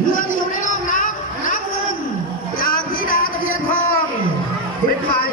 เรืออยู่ในร่องน้ำน้ำมึงจากพิดาตะเพียนทองเป็นฝ่าย